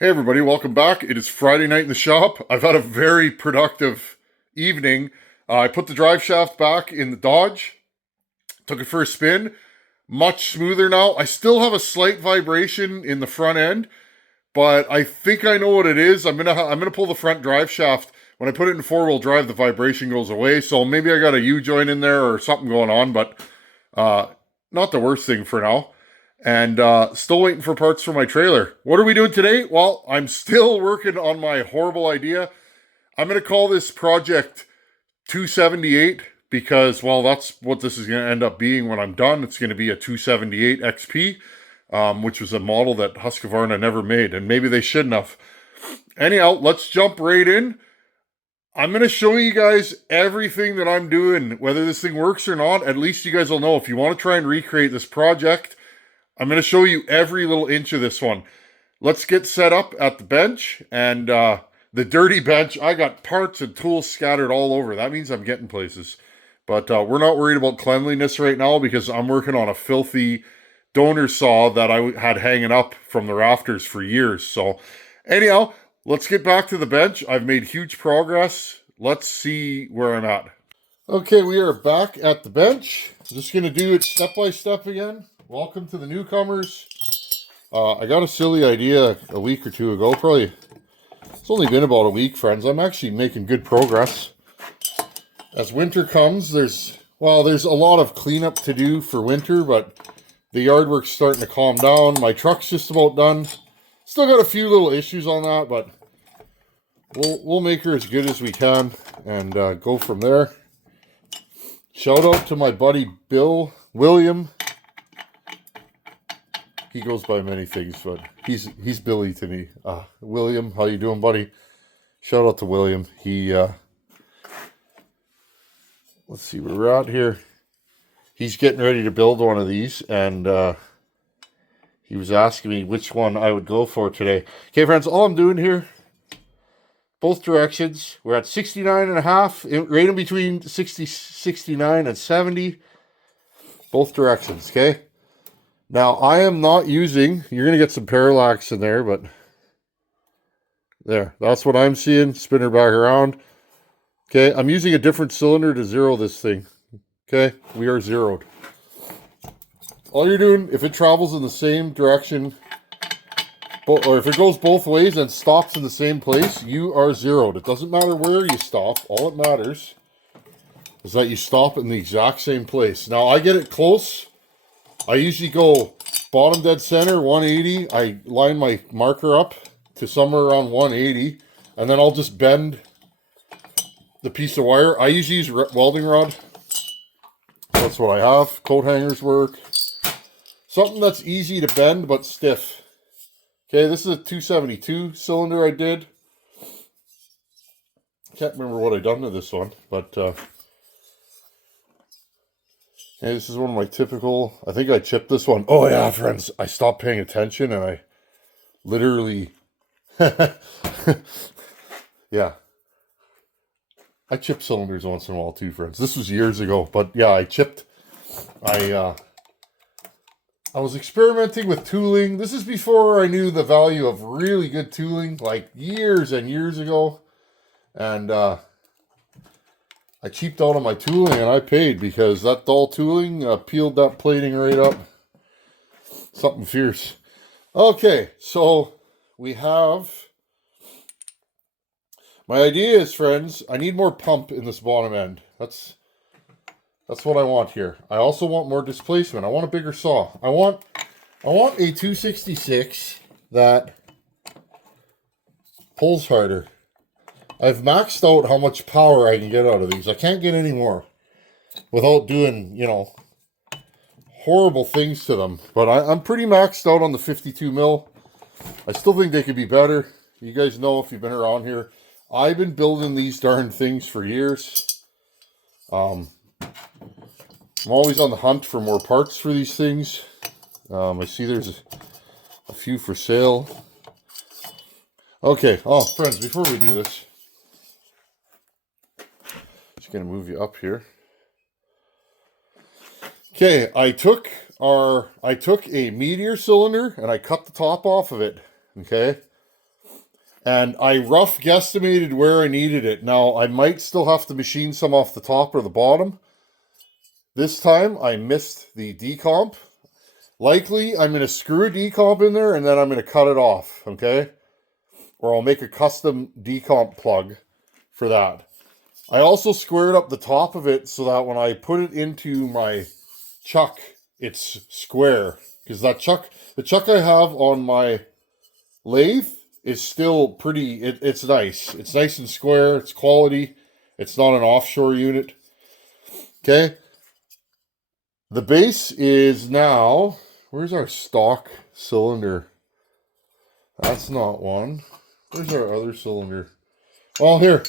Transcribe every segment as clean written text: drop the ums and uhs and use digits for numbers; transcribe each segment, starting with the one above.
Hey everybody, welcome back. It is Friday night in the shop. I've had a very productive evening. I put the drive shaft back in the Dodge, took it for a spin. Much smoother now. I still have a slight vibration in the front end, but I think I know what it is. I'm gonna pull the front drive shaft. When I put it in four-wheel drive, the vibration goes away. So maybe I got a U-joint in there or something going on, but not the worst thing for now. And still waiting for parts for my trailer. What are we doing today? Well, I'm still working on my horrible idea. I'm going to call this project 278 because, well, that's what this is going to end up being when I'm done. It's going to be a 278 XP, which was a model that Husqvarna never made, and maybe they shouldn't have. Anyhow, let's jump right in. I'm going to show you guys everything that I'm doing. Whether this thing works or not, at least you guys will know. If you want to try and recreate this project, I'm going to show you every little inch of this one. Let's get set up at the bench. And the dirty bench, I got parts and tools scattered all over. That means I'm getting places. But we're not worried about cleanliness right now because I'm working on a filthy donor saw that I had hanging up from the rafters for years. So anyhow, let's get back to the bench. I've made huge progress. Let's see where I'm at. Okay, we are back at the bench. Just going to do it step by step again. Welcome to the newcomers. I got a silly idea a week or two ago, probably. It's only been about a week, friends. I'm actually making good progress. As winter comes, there's a lot of cleanup to do for winter, but the yard work's starting to calm down. My truck's just about done. Still got a few little issues on that, but we'll make her as good as we can and go from there. Shout out to my buddy William. He goes by many things, but he's Billy to me. William, how you doing, buddy? Shout out to William. Let's see where we're at here. He's getting ready to build one of these, and he was asking me which one I would go for today. Okay, friends, all I'm doing here, both directions, we're at 69.5, right in between 69 and 70, both directions, okay? Now, I am not using, you're going to get some parallax in there, but there, that's what I'm seeing. Spin her back around. Okay, I'm using a different cylinder to zero this thing. Okay, we are zeroed. All you're doing, if it travels in the same direction, or if it goes both ways and stops in the same place, you are zeroed. It doesn't matter where you stop. All it matters is that you stop in the exact same place. Now, I get it close. I usually go bottom dead center, 180. I line my marker up to somewhere around 180, and then I'll just bend the piece of wire. I usually use welding rod. That's what I have. Coat hangers work. Something that's easy to bend but stiff. Okay, this is a 272 cylinder I did. Can't remember what I done to this one, but hey, this is one of my typical, I think I chipped this one. Oh yeah, friends, I stopped paying attention and I literally, yeah. I chip cylinders once in a while too, friends. This was years ago, but yeah, I chipped. I was experimenting with tooling. This is before I knew the value of really good tooling, like years and years ago. And I cheaped out on my tooling and I paid because that dull tooling peeled that plating right up. Something fierce. Okay, so we have... My idea is, friends, I need more pump in this bottom end. That's what I want here. I also want more displacement. I want a bigger saw. I want a 266 that pulls harder. I've maxed out how much power I can get out of these. I can't get any more without doing, horrible things to them. But I'm pretty maxed out on the 52 mil. I still think they could be better. You guys know if you've been around here. I've been building these darn things for years. I'm always on the hunt for more parts for these things. I see there's a few for sale. Okay, friends, before we do this, just gonna move you up here. Okay, I took a Meteor cylinder and I cut the top off of it. Okay, And I rough guesstimated where I needed it. Now, I might still have to machine some off the top or the bottom. This time, I missed the decomp. Likely, I'm going to screw a decomp in there, and then I'm going to cut it off, okay? Or I'll make a custom decomp plug for that. I also squared up the top of it so that when I put it into my chuck, it's square. Because the chuck I have on my lathe is still pretty, it's nice. It's nice and square, it's quality. It's not an offshore unit. Okay. The base is now, where's our stock cylinder? That's not one. Where's our other cylinder? Oh, here.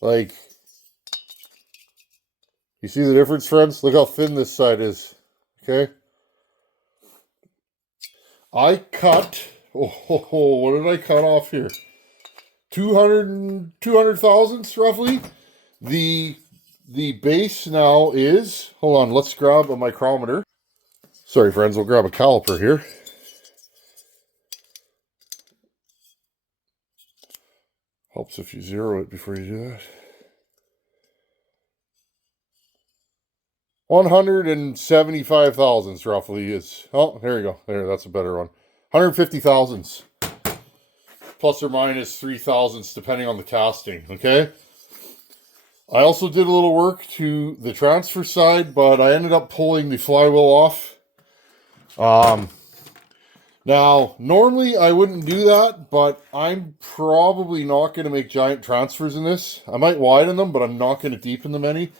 Like, you see the difference, friends? Look how thin this side is. Okay. I cut, what did I cut off here? 200 thousandths roughly. The base now is, hold on, let's grab a micrometer. Sorry, friends, we'll grab a caliper here. Helps if you zero it before you do that. 175 thousandths roughly is, oh, there you go. There, that's a better one. 150 thousandths. Plus or minus 3 thousandths depending on the casting, okay? I also did a little work to the transfer side, but I ended up pulling the flywheel off. Now, normally I wouldn't do that, but I'm probably not going to make giant transfers in this. I might widen them, but I'm not going to deepen them any.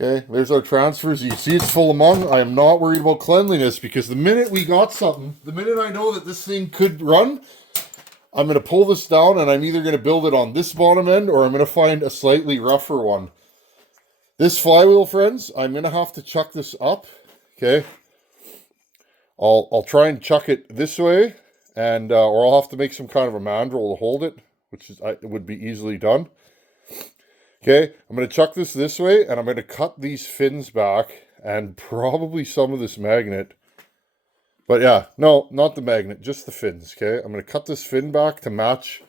Okay, there's our transfers. You see it's full of mung. I am not worried about cleanliness because the minute we got something, the minute I know that this thing could run, I'm going to pull this down and I'm either going to build it on this bottom end or I'm going to find a slightly rougher one. This flywheel, friends, I'm going to have to chuck this up. Okay. I'll try and chuck it this way and or I'll have to make some kind of a mandrel to hold it, which is it would be easily done. Okay, I'm going to chuck this way, and I'm going to cut these fins back, and probably some of this magnet. But yeah, no, not the magnet, just the fins, okay? I'm going to cut this fin back to match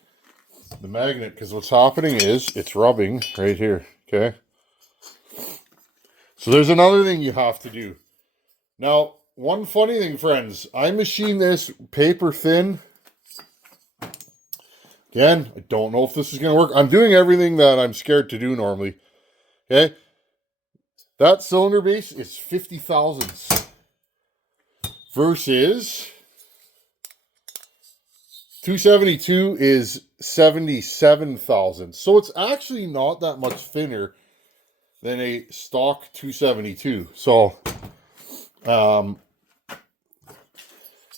the magnet, because what's happening is it's rubbing right here, okay? So there's another thing you have to do. Now, one funny thing, friends, I machined this paper thin. Again, I don't know if this is going to work. I'm doing everything that I'm scared to do normally. Okay. That cylinder base is 50 thousandths versus 272 is 77 thousandths. So it's actually not that much thinner than a stock 272. So,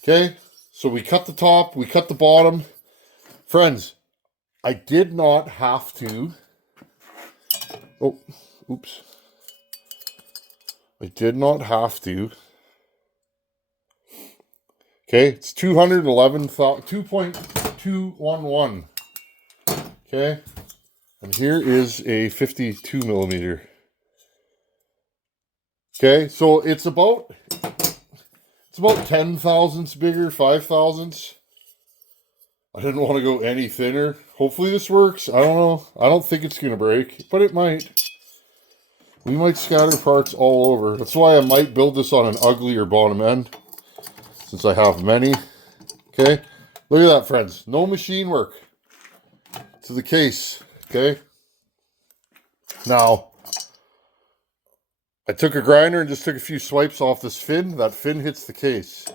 okay. So we cut the top, we cut the bottom. Friends, I did not have to, oh, oops. I did not have to. Okay, it's 2.211. Okay, and here is a 52 millimeter. Okay, so it's about 10 thousandths bigger, 5 thousandths. I didn't want to go any thinner. Hopefully this works. I don't know. I don't think it's going to break, but it might. We might scatter parts all over. That's why I might build this on an uglier bottom end, since I have many. Okay, look at that, friends. No machine work to the case. Okay. Now, I took a grinder and just took a few swipes off this fin. That fin hits the case.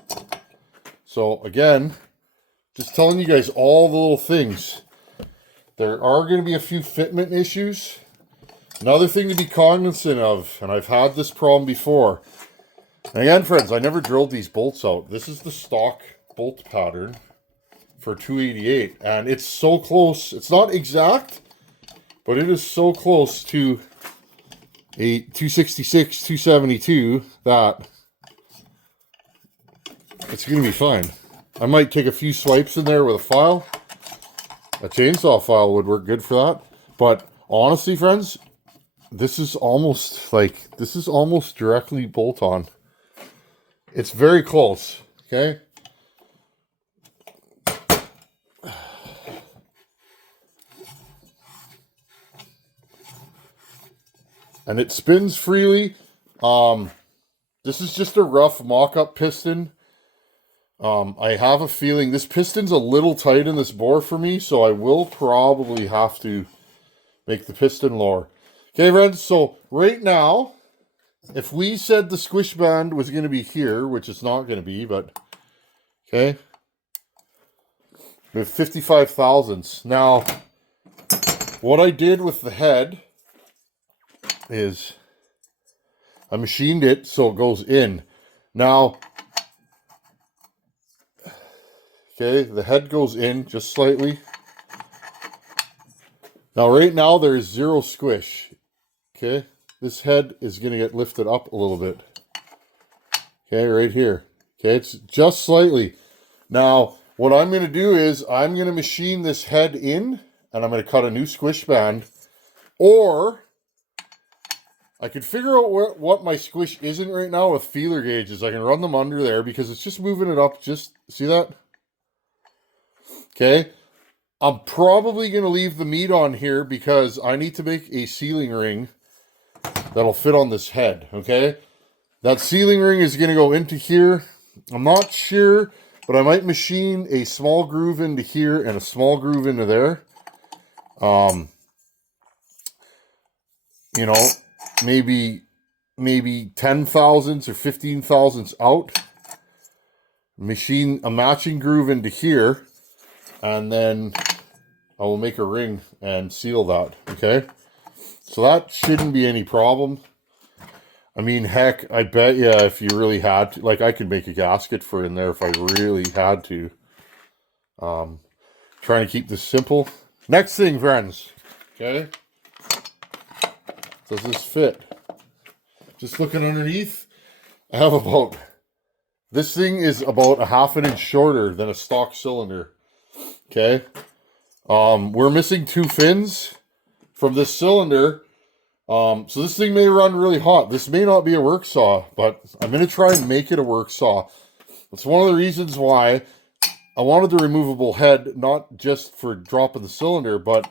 So again, just telling you guys all the little things. There are going to be a few fitment issues. Another thing to be cognizant of, and I've had this problem before. And again, friends, I never drilled these bolts out. This is the stock bolt pattern for 288. And it's so close. It's not exact, but it is so close to a 266, 272 that it's going to be fine. I might take a few swipes in there with a file. A chainsaw file would work good for that. But honestly, friends, this is almost directly bolt on. It's very close. Okay. And it spins freely. This is just a rough mock-up piston. I have a feeling this piston's a little tight in this bore for me, so I will probably have to make the piston lower. Okay, friends, so right now, if we said the squish band was going to be here, which it's not going to be, but, okay, we have 55 thousandths. Now, what I did with the head is I machined it so it goes in. Now, okay, the head goes in just slightly. Now, right now, there's zero squish. Okay, this head is going to get lifted up a little bit. Okay, right here. Okay, it's just slightly. Now, what I'm going to do is I'm going to machine this head in, and I'm going to cut a new squish band. Or I could figure out what my squish isn't right now with feeler gauges. I can run them under there because it's just moving it up. Just see that? Okay. I'm probably going to leave the meat on here because I need to make a sealing ring that'll fit on this head. Okay. That sealing ring is going to go into here. I'm not sure, but I might machine a small groove into here and a small groove into there. You know, maybe 10 thousandths or 15 thousandths out. Machine a matching groove into here, and then I will make a ring and seal that. Okay, so that shouldn't be any problem. I mean, heck, I bet you if you really had to, like, I could make a gasket for in there if I really had to. Trying to keep this simple. Next thing, friends. Okay. Does this fit? Just looking underneath, I have about, this thing is about a ½ inch shorter than a stock cylinder. Okay. We're missing 2 fins from this cylinder. So this thing may run really hot. This may not be a work saw, but I'm going to try and make it a work saw. That's one of the reasons why I wanted the removable head, not just for dropping the cylinder, but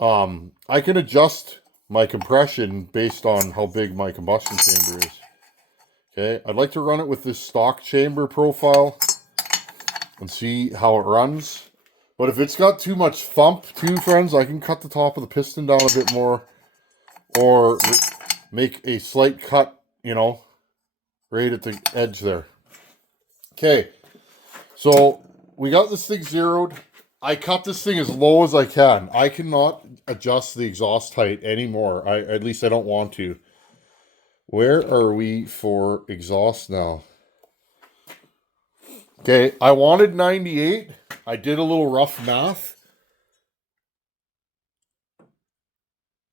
I can adjust my compression based on how big my combustion chamber is. Okay, I'd like to run it with this stock chamber profile and see how it runs. But if it's got too much thump too, friends, I can cut the top of the piston down a bit more, or make a slight cut, you know, right at the edge there. Okay, so we got this thing zeroed. I cut this thing as low as I can. I cannot adjust the exhaust height anymore. At least I don't want to. Where are we for exhaust now? Okay, I wanted 98. I did a little rough math.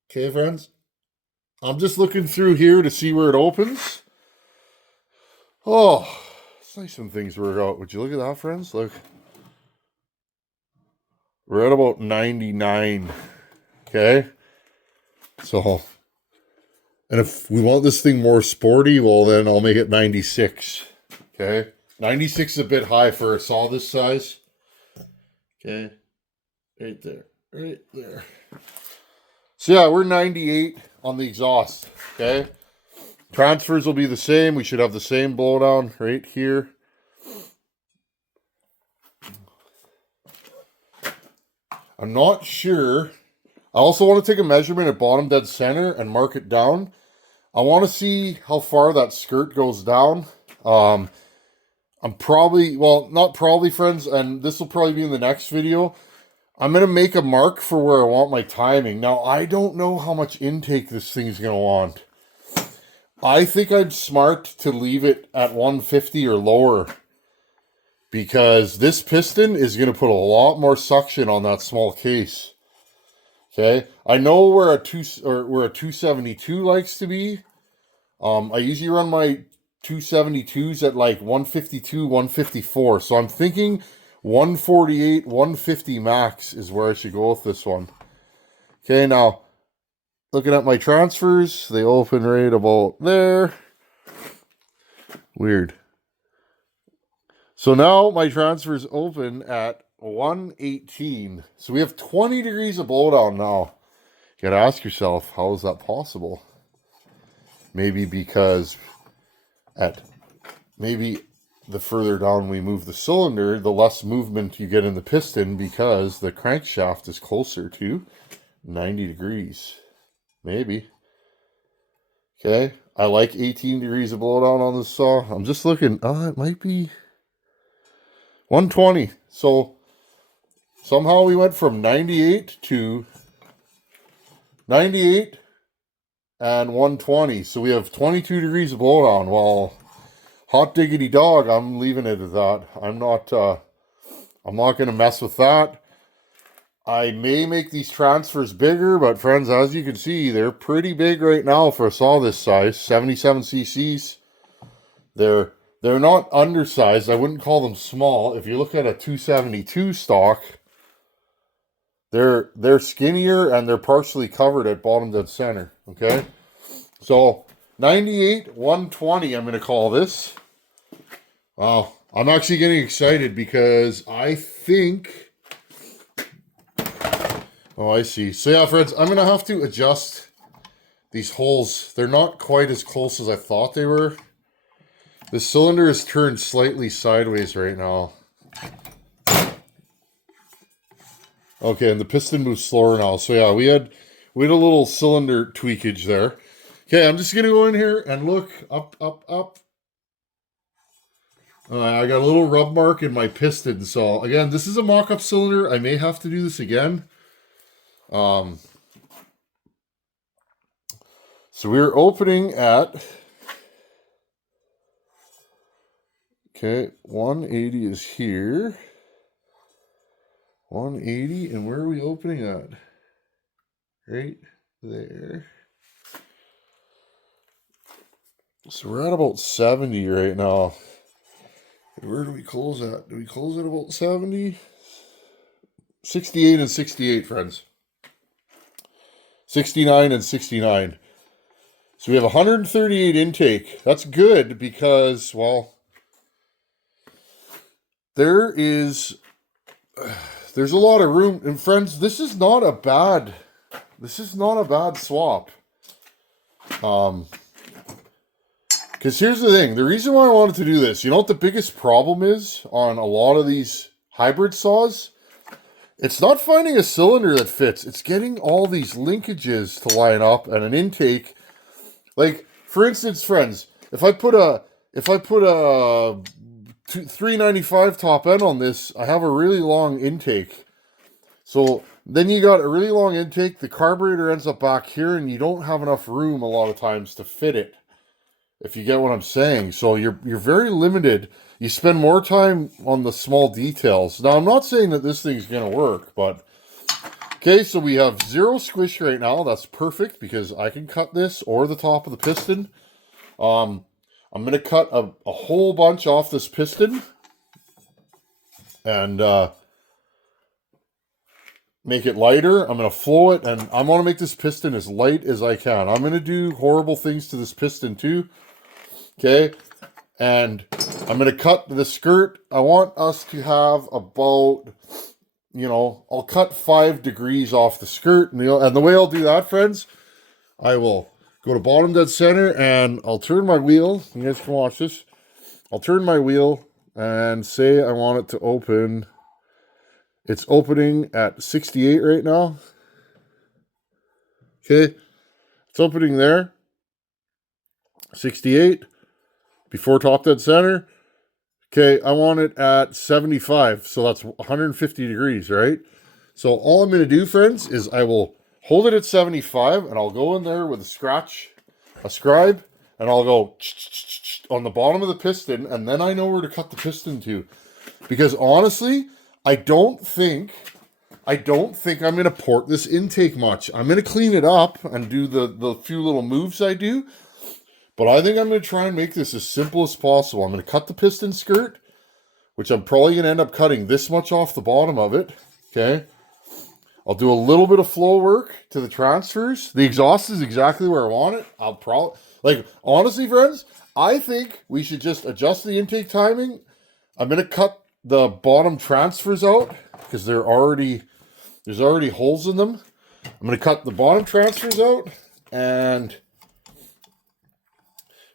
Okay, friends. I'm just looking through here to see where it opens. Oh, it's nice when things work out. Would you look at that, friends? Look. We're at about 99. Okay. So, and if we want this thing more sporty, well, then I'll make it 96. Okay. 96 is a bit high for a saw this size. Okay. Right there. Right there. So yeah, we're 98 on the exhaust. Okay. Transfers will be the same. We should have the same blowdown right here. I'm not sure. I also want to take a measurement at bottom dead center and mark it down. I want to see how far that skirt goes down. I'm probably, well, not probably, friends, and this will probably be in the next video. I'm going to make a mark for where I want my timing. Now, I don't know how much intake this thing is going to want. I think I'm smart to leave it at 150 or lower, because this piston is going to put a lot more suction on that small case. Okay, I know where a 272 likes to be. I usually run my 272s at like 152, 154. So I'm thinking 148, 150 max is where I should go with this one. Okay, now looking at my transfers, they open right about there. Weird. So now my transfer is open at 118. So we have 20 degrees of blowdown now. You gotta ask yourself, how is that possible? Maybe because maybe the further down we move the cylinder, the less movement you get in the piston because the crankshaft is closer to 90 degrees. Maybe. Okay, I like 18 degrees of blowdown on this saw. I'm just looking. It might be 120. So somehow we went from 98 to 98 and 120. So we have 22 degrees of blowdown. Well, hot diggity dog, I'm leaving it at that. I'm not going to mess with that. I may make these transfers bigger, but friends, as you can see, they're pretty big right now for a saw this size, 77 cc's. They're not undersized. I wouldn't call them small. If you look at a 272 stock, they're skinnier and they're partially covered at bottom dead center. Okay, so 98 120. I'm going to call this. Wow, I'm actually getting excited because I think. Oh, I see. So yeah, friends, I'm going to have to adjust these holes. They're not quite as close as I thought they were. The cylinder is turned slightly sideways right now. Okay, and the piston moves slower now. So yeah, we had a little cylinder tweakage there. Okay, I'm just going to go in here and look up, up, up. I got a little rub mark in my piston. So again, this is a mock-up cylinder. I may have to do this again. So we're opening at, okay, 180 is here. 180, and where are we opening at? Right there. So we're at about 70 right now. Where do we close at? Do we close at about 70? 68 and 68, friends. 69 and 69. So we have 138 intake. That's good because, well, there's a lot of room. And friends, this is not a bad swap. Because here's the thing. The reason why I wanted to do this, you know what the biggest problem is on a lot of these hybrid saws? It's not finding a cylinder that fits. It's getting all these linkages to line up and an intake. Like, for instance, friends, if I put a 395 top end on this, I have a really long intake. So then you got a really long intake. The carburetor ends up back here, and you don't have enough room a lot of times to fit it. If you get what I'm saying. So you're very limited. You spend more time on the small details. Now, I'm not saying that this thing's going to work, but... Okay, so we have 0 squish right now. That's perfect because I can cut this or the top of the piston. I'm going to cut a whole bunch off this piston. And make it lighter. I'm going to flow it, and I want to make this piston as light as I can. I'm going to do horrible things to this piston too. Okay, and I'm going to cut the skirt. I want us to have about, I'll cut 5 degrees off the skirt. And the way I'll do that, friends, I will go to bottom dead center, and I'll turn my wheel. You guys can watch this. I'll turn my wheel and say I want it to open. It's opening at 68 right now. Okay, it's opening there. 68. Before top dead center. Okay, I want it at 75. So that's 150 degrees, right? So all I'm going to do, friends, is I will hold it at 75, and I'll go in there with a scribe, and I'll go on the bottom of the piston, and then I know where to cut the piston to. Because honestly, I don't think I'm going to port this intake much. I'm going to clean it up and do the few little moves I do. But I think I'm going to try and make this as simple as possible. I'm going to cut the piston skirt, which I'm probably going to end up cutting this much off the bottom of it. Okay. I'll do a little bit of flow work to the transfers. The exhaust is exactly where I want it. I'll probably, honestly, friends, I think we should just adjust the intake timing I'm going to cut the bottom transfers out because there's already holes in them. I'm going to cut the bottom transfers out and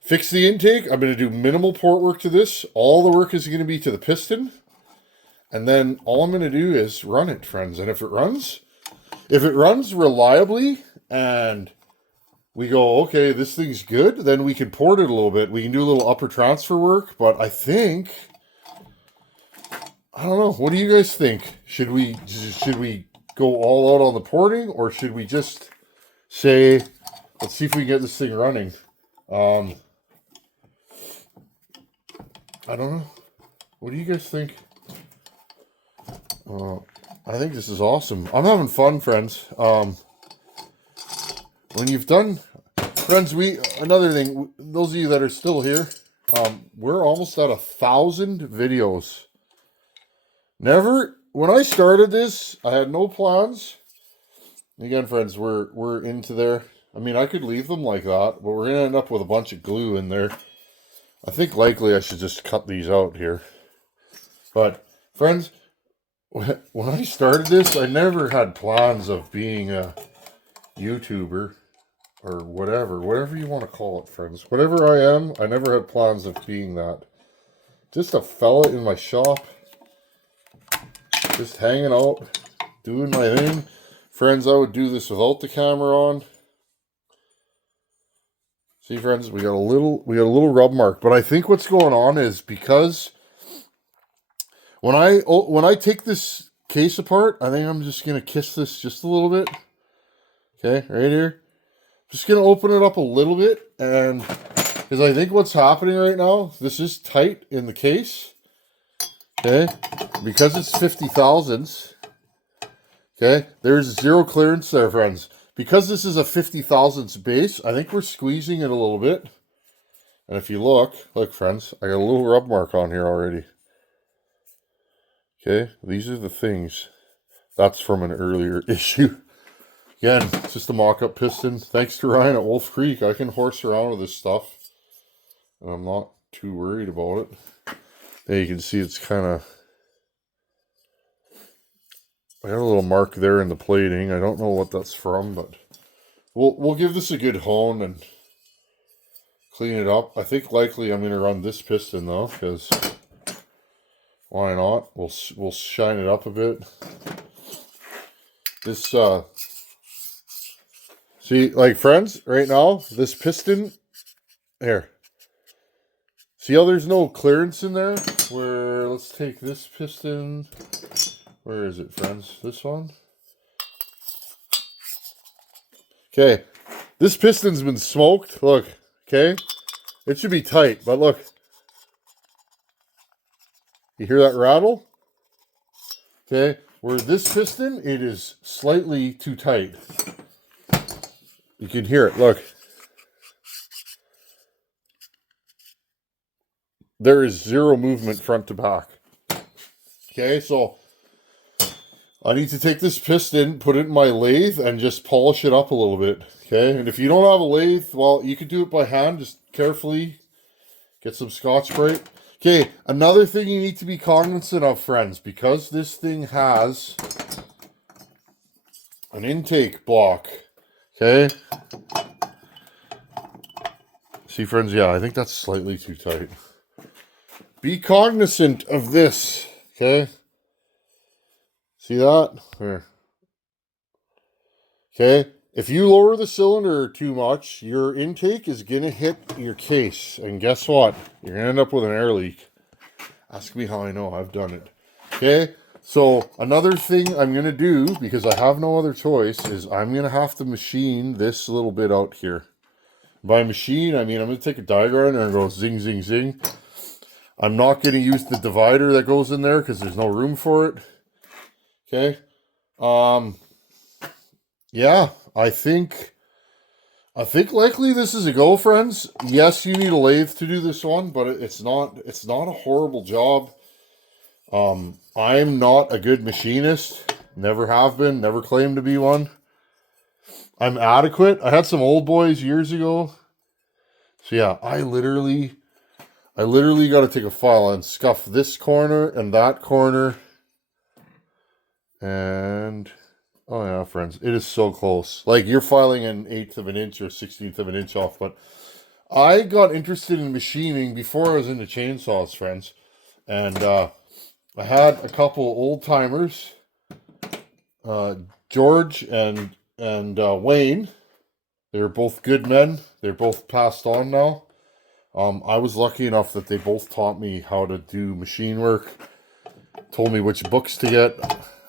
fix the intake. I'm going to do minimal port work to this. All the work is going to be to the piston. And then all I'm going to do is run it, friends. And if it runs reliably and we go, okay, this thing's good, then we can port it a little bit. We can do a little upper transfer work, but I don't know. What do you guys think? Should we go all out on the porting, or should we just say, let's see if we can get this thing running? I don't know. What do you guys think? I think this is awesome. I'm having fun, friends. When you've done, friends, another thing, those of you that are still here, we're almost at 1,000 videos. When I started this, I had no plans. Again, friends, we're into there. I mean, I could leave them like that, but we're gonna end up with a bunch of glue in there. I think likely I should just cut these out here. But friends, when I started this, I never had plans of being a YouTuber or whatever you want to call it, friends. Whatever I am, I never had plans of being that. Just a fella in my shop, just hanging out, doing my thing. Friends, I would do this without the camera on. See, friends, we got a little rub mark, but I think what's going on is because when I take this case apart, I think I'm just gonna kiss this just a little bit. Okay, right here. Just gonna open it up a little bit, and because I think what's happening right now, this is tight in the case. Okay, because it's 50 thousandths. Okay, there's zero clearance there, friends. Because this is a 50 thousandths base, I think we're squeezing it a little bit. And if you look, friends, I got a little rub mark on here already. Okay, these are the things. That's from an earlier issue. Again, it's just a mock-up piston. Thanks to Ryan at Wolf Creek, I can horse around with this stuff. And I'm not too worried about it. There you can see it's kind of... I got a little mark there in the plating. I don't know what that's from, but we'll give this a good hone and clean it up. I think likely I'm going to run this piston though, because why not? We'll shine it up a bit. This see, friends, right now this piston here. See how there's no clearance in there? Let's take this piston. Where is it, friends? This one? Okay. This piston's been smoked. Look. Okay. It should be tight, but look. You hear that rattle? Okay. Where this piston, it is slightly too tight. You can hear it. Look. There is zero movement front to back. Okay, so I need to take this piston, put it in my lathe, and just polish it up a little bit, okay? And if you don't have a lathe, well, you can do it by hand. Just carefully get some Scotch-Brite. Okay, another thing you need to be cognizant of, friends, because this thing has an intake block, okay? See, friends, yeah, I think that's slightly too tight. Be cognizant of this, okay? See that? Here. Okay. If you lower the cylinder too much, your intake is going to hit your case. And guess what? You're going to end up with an air leak. Ask me how I know. I've done it. Okay. So another thing I'm going to do, because I have no other choice, is I'm going to have to machine this little bit out here. By machine, I mean I'm going to take a die grinder and go zing, zing, zing. I'm not going to use the divider that goes in there because there's no room for it. Okay. Yeah, I think likely this is a go, friends. Yes, you need a lathe to do this one, but it's not a horrible job. I'm not a good machinist. Never have been, never claimed to be one. I'm adequate. I had some old boys years ago. So yeah, I I literally got to take a file and scuff this corner and that corner. And, oh yeah, friends, it is so close. Like, you're filing an 1/8 of an inch or 1/16 of an inch off. But I got interested in machining before I was into chainsaws, friends. And I had a couple old timers, George and Wayne. They were both good men. They're both passed on now. I was lucky enough that they both taught me how to do machine work, told me which books to get.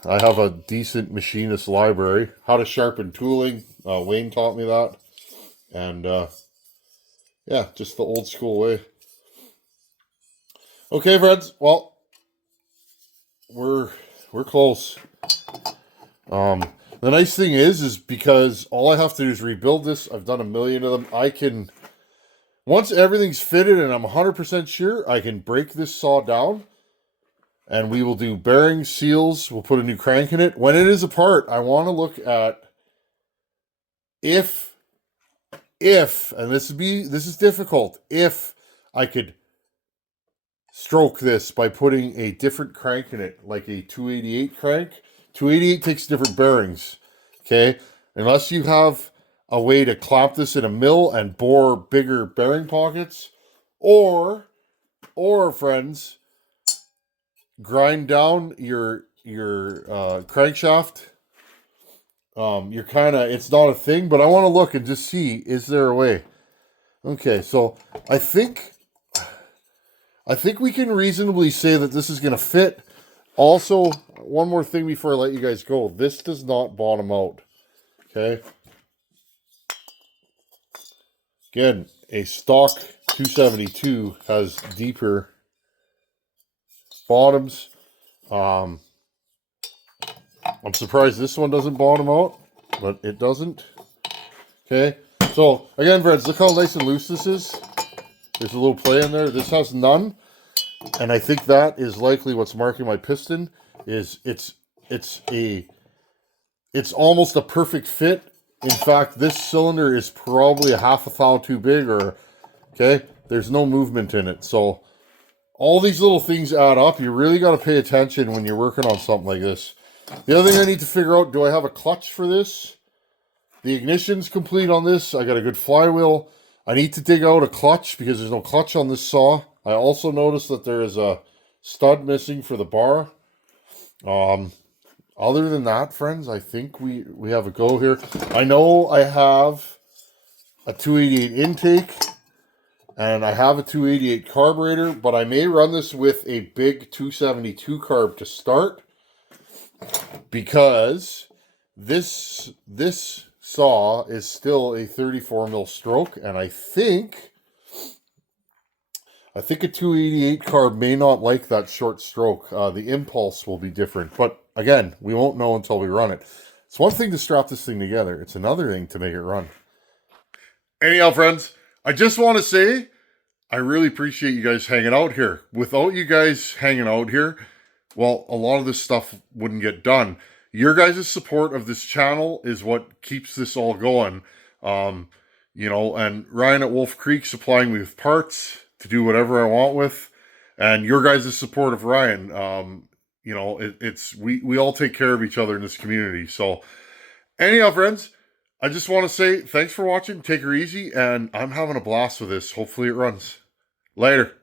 I have a decent machinist library. How to sharpen tooling, Wayne taught me that. And yeah, just the old school way. Okay, friends, well, we're close. The nice thing is because all I have to do is rebuild this. I've done a million of them. I can, once everything's fitted and I'm 100% sure, I can break this saw down and we will do bearings, seals. We'll put a new crank in it. When it is apart, I want to look at if, and this is difficult, if I could stroke this by putting a different crank in it, like a 288 crank. 288 takes different bearings, okay? Unless you have a way to clamp this in a mill and bore bigger bearing pockets, or friends, grind down your crankshaft. You're kind of, it's not a thing, but I want to look and just see, is there a way? Okay, so I think we can reasonably say that this is going to fit. Also, one more thing before I let you guys go. This does not bottom out. Okay. Again, a stock 272 has deeper bottoms. I'm surprised this one doesn't bottom out, but it doesn't. Okay. So, again, friends, look how nice and loose this is. There's a little play in there. This has none. And I think that is likely what's marking my piston. Is it's almost a perfect fit. In fact, this cylinder is probably a half a thou too big, or okay, there's no movement in it. So all these little things add up. You really got to pay attention when you're working on something like this. The other thing I need to figure out, do I have a clutch for this? The ignition's complete on this. I got a good flywheel. I need to dig out a clutch because there's no clutch on this saw. I also noticed that there is a stud missing for the bar. Other than that, friends, I think we have a go here. I know I have a 288 intake and I have a 288 carburetor, but I may run this with a big 272 carb to start because this saw is still a 34 mil stroke, and I think a 288 carb may not like that short stroke. The impulse will be different, but again, we won't know until we run it. It's one thing to strap this thing together. It's another thing to make it run. Anyhow, friends, I just want to say I really appreciate you guys hanging out here. Without you guys hanging out here, well, a lot of this stuff wouldn't get done. Your guys' support of this channel is what keeps this all going. You know, and Ryan at Wolf Creek supplying me with parts to do whatever I want with, and your guys' support of Ryan. You know, we all take care of each other in this community. So anyhow, friends, I just want to say thanks for watching. Take her easy, and I'm having a blast with this. Hopefully it runs. Later.